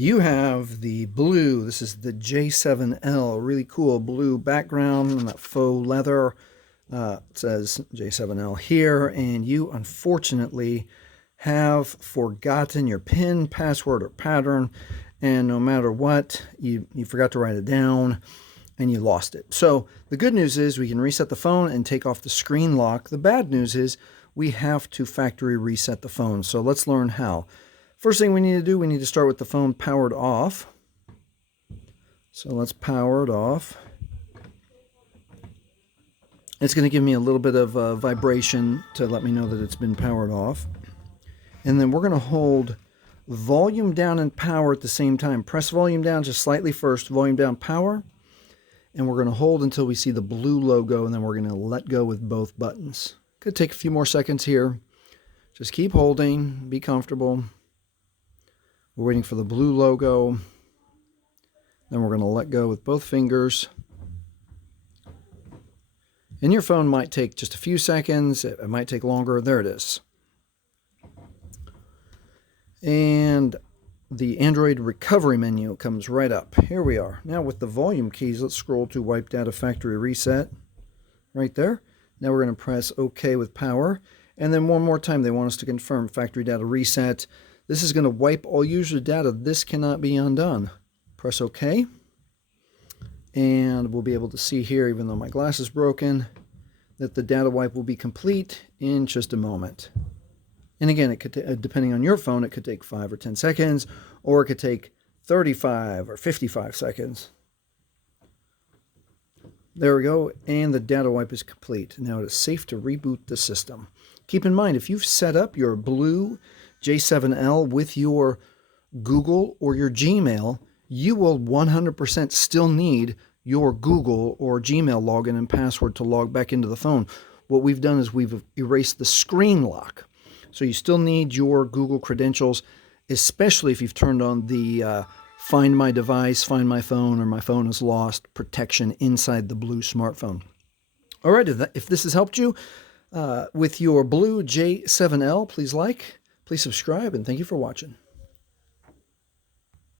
You have the blue, this is the J7L, really cool blue background and that faux leather. It says J7L here, and you unfortunately have forgotten your PIN, password, or pattern, and no matter what, you forgot to write it down and you lost it. So the good news is we can reset the phone and take off the screen lock. The bad news is we have to factory reset the phone. So let's learn how. First thing we need to do, we need to start with the phone powered off. So let's power it off. It's going to give me a little bit of vibration to let me know that it's been powered off. And then we're going to hold volume down and power at the same time. Press volume down just slightly first, volume down, power. And we're going to hold until we see the blue logo, and then we're going to let go with both buttons. Could take a few more seconds here. Just keep holding, be comfortable. We're waiting for the blue logo. Then we're going to let go with both fingers. And your phone might take just a few seconds. It might take longer. There it is. And the Android recovery menu comes right up. Here we are. Now with the volume keys, let's scroll to Wipe Data Factory Reset. Right there. Now we're going to press OK with power. And then one more time, they want us to confirm Factory Data Reset. This is going to wipe all user data. This cannot be undone. Press OK. And we'll be able to see here, even though my glass is broken, that the data wipe will be complete in just a moment. And again, it could, depending on your phone, it could take 5 or 10 seconds, or it could take 35 or 55 seconds. There we go, and the data wipe is complete. Now it is safe to reboot the system. Keep in mind, if you've set up your blue J7L with your Google or your Gmail, you will 100% still need your Google or Gmail login and password to log back into the phone. What we've done is we've erased the screen lock. So you still need your Google credentials, especially if you've turned on the Find My Device, Find My Phone, or My Phone is Lost protection inside the blue smartphone. All right, if this has helped you with your blue J7L, please like, please subscribe, and thank you for watching.